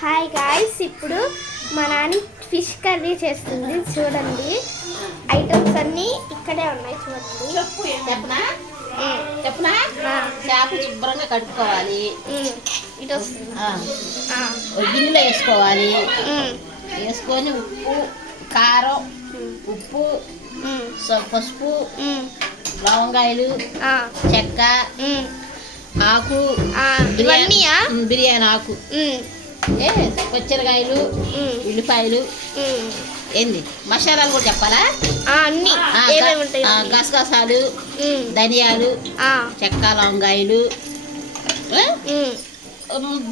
Hi guys ఇప్పుడు మా Nani fish curry చేస్తుంది చూడండి. ఐటమ్స్ అన్నీ ఇక్కడే ఉన్నాయి చూడండి. చెప్పనా? చెప్పనా? చేప శుభ్రంగా కడుక్కోవాలి. ఇటు గిన్నెలో వేసుకోవాలి. వేసుకొని ఉప్పు కారం ఉప్పు పసుపు లవంగాయలు ఆ, చెక్క ఆకు బిర్యానీ. ఆకు. ఏ పచ్చిరకాయలు ఉమ్, ఉల్లిపాయలు. ఏంది? మసాలాలు కూడా చెప్పాలా? అన్నీ. ఏమేమి ఉంటాయి. గసగసాలు ధనియాలు చెక్క లవంగాయలు.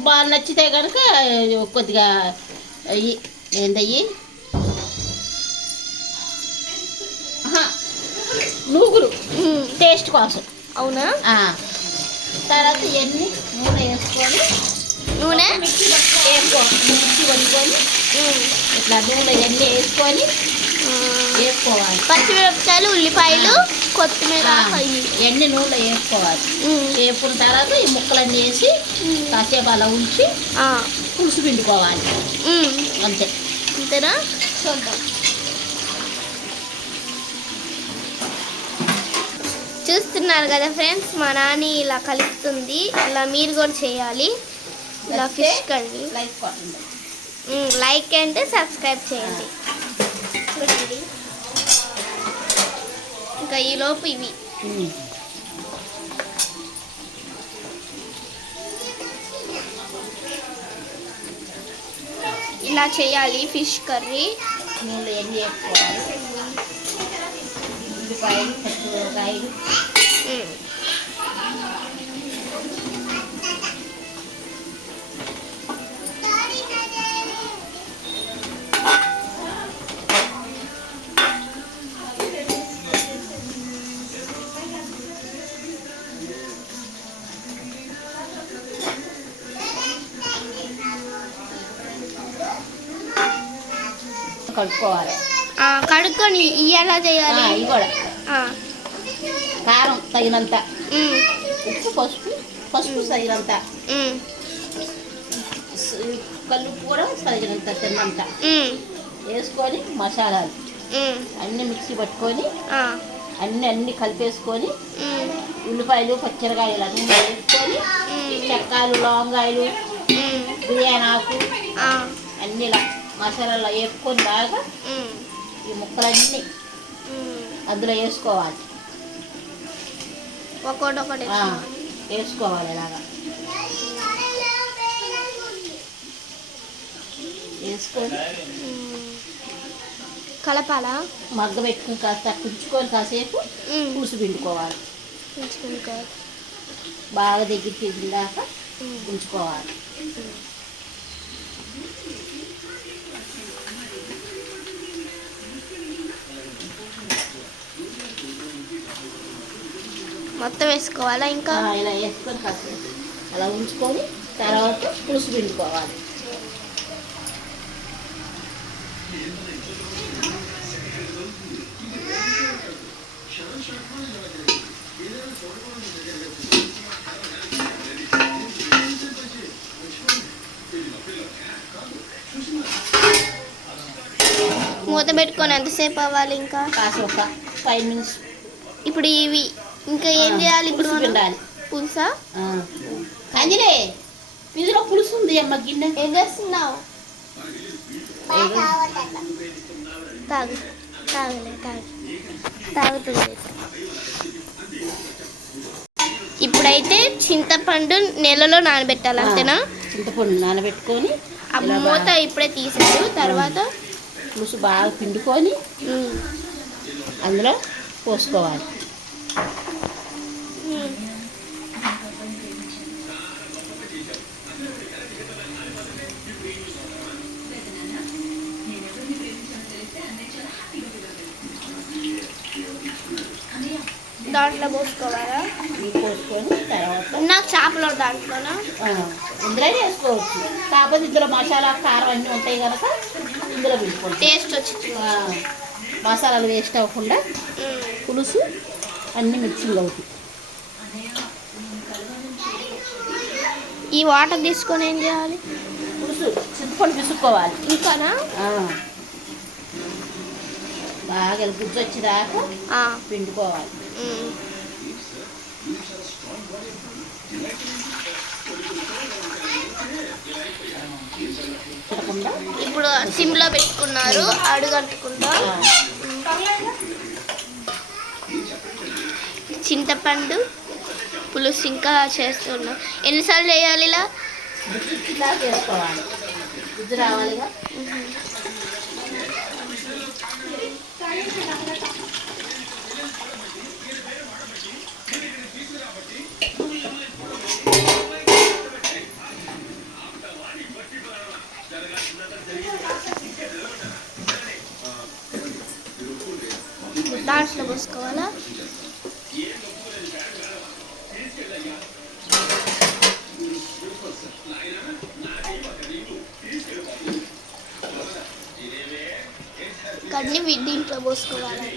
బాగా నచ్చితే కనుక కొద్దిగా అయ్యి ఏందయ్యి? నూగులు టేస్ట్ కోసం. అవునా. తర్వాత ఇవన్నీ నూనె వేసుకొని నూనె? మిక్సీ పట్టుకో వేసుకో మిక్సీ పట్టుకొని ఉమ్, ఇట్లా నూనె వేసుకొని వేసుకోవాలి పచ్చిమిరపకాయలు ఉల్లిపాయలు కొత్తిమీర. ఇవన్నీ నూనెలో వేసుకోవాలి వేపుకున్న తర్వాత ఈ ముక్కలన్నీ వేసి కాసేపు అలా ఉంచి పులుసు పిండుకోవాలి. అంతే. అంతేనా? చూద్దాం. చూస్తున్నారు కదా ఫ్రెండ్స్ మా నాని ఇలా కలుపుతుంది ఇలా మీరు కూడా చేయాలి. ఇలా ఫిష్ కర్రీ ఉమ్, లైక్ అంటే సబ్స్క్రైబ్ చేయండి. చూడండి ఇంకా ఈ లోపు ఇవి. ఇలా చేయాలి ఫిష్ కర్రీ నూనె ఎన్ని వేసుకోవాలి ఉల్లిపాయలు పచ్చిమిరపకాయలు ఆ, కడుక్కొని ఆ, చేయాలి? ఇవి కూడా. కారం తగినంత. ఉప్పు పసుపు పసుపు తగినంత. కల్లుప్పు కూడా తగినంత తిన్నంత. వేసుకొని మసాలాలు. అన్నీ మిక్సీ పట్టుకొని అన్నీ అన్నీ కలిపేసుకొని ఉల్లిపాయలు పచ్చిమిరకాయలు అన్నీ వేసుకొని చెక్కాలు లవంగాయలు బిర్యానీ ఆకు అన్నీ ఇలా మసాలాలో వేపుకొని బాగా ఈ ముక్కలన్నీ. అందులో వేసుకోవాలి. ఒక్కొక్కటి వేసుకోవాలి ఇలాగా. వేసుకొని. కలపాలా? మగ్గ పెట్టుకుని కాస్త కుంచుకొని కాసేపు పులుసు పిండుకోవాలి. బాగా దగ్గరికి తిందాక ఉమ్, ఉంచుకోవాలి మొత్తం వేసుకోవాలా ఇంకా? ఇలా వేసుకొని కాసేపు. అలా ఉంచుకొని తర్వాత పులుసు పిండుకోవాలి. మూత పెట్టుకొని ఎంతసేపు అవ్వాలి ఇంకా? కాసేపు ఫైవ్ మినిట్స్ ఇప్పుడు ఇవి ఇంకా ఏం చేయాలి ఇప్పుడు పులుసు? పిండాలి. పులుసా? కందిలే ఇందులో పులుసు ఉంది అమ్మ గిన్నె. ఏం చేస్తున్నావు? తాగు తాగులే తాగు. తాగుతుంది ఇప్పుడైతే చింతపండు నెలలో నానబెట్టాలి అంతేనా? చింతపండు నానబెట్టుకొని ఆ మూత ఇప్పుడే తీసేసు తర్వాత పులుసు బాగా పిండుకొని అందులో పోసుకోవాలి. దాంట్లో పోసుకోవాలా? పోసుకొని తర్వాత నాకు చేపలు దాంట్లోనా? ఇందులో వేసుకోవచ్చు కాకపోతే ఇందులో మసాలా కారం అన్నీ ఉంటాయి కనుక ఇందులో పిండుకోవచ్చు టేస్ట్ వచ్చింది ఆ, మసాలాలు వేస్ట్ అవ్వకుండా పులుసు అన్నీ మిక్సింగ్ అవుతాయి. ఈ వాటర్ తీసుకొని ఏం చేయాలి? పులుసు చింత చింతపండు పిసుక్కోవాలి. ఇంకానా. బాగా గుజ్జు వచ్చేదాకా పిండుకోవాలి. ఇప్పుడు సిమ్లో పెట్టుకున్నారు అడుగంటుకుంటా చింతపండు పులుసు ఇంకా చేస్తున్నాం. ఎన్నిసార్లు చేయాలి ఇలా? చేసుకోవాలి. రావాలిగా దాంట్లో పోసుకోవాలా? కన్నీ దీంట్లో పోసుకోవాలి?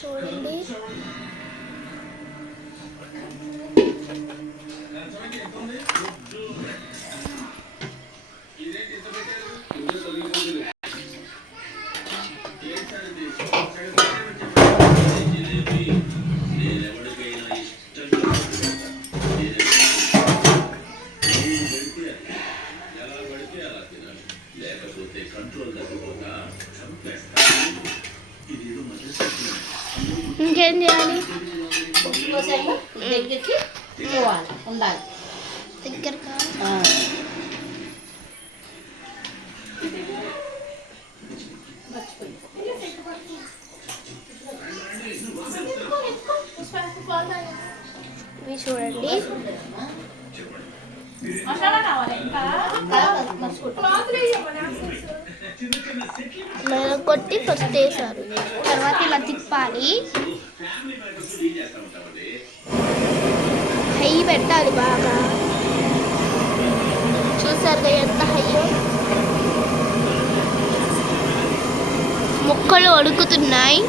చూడండి చూడండి ఇంకేం దగ్గరికి పోవాలి ఉండాలి. ఇవి చూడండి. కొట్టి ఫస్ట్ వేసారు. తర్వాత ఇలా తిప్పాలి. హై పెట్టాలి బాగా. చూసారుగా ఎంత హయ్యో ముక్కలు ఉడుకుతున్నాయి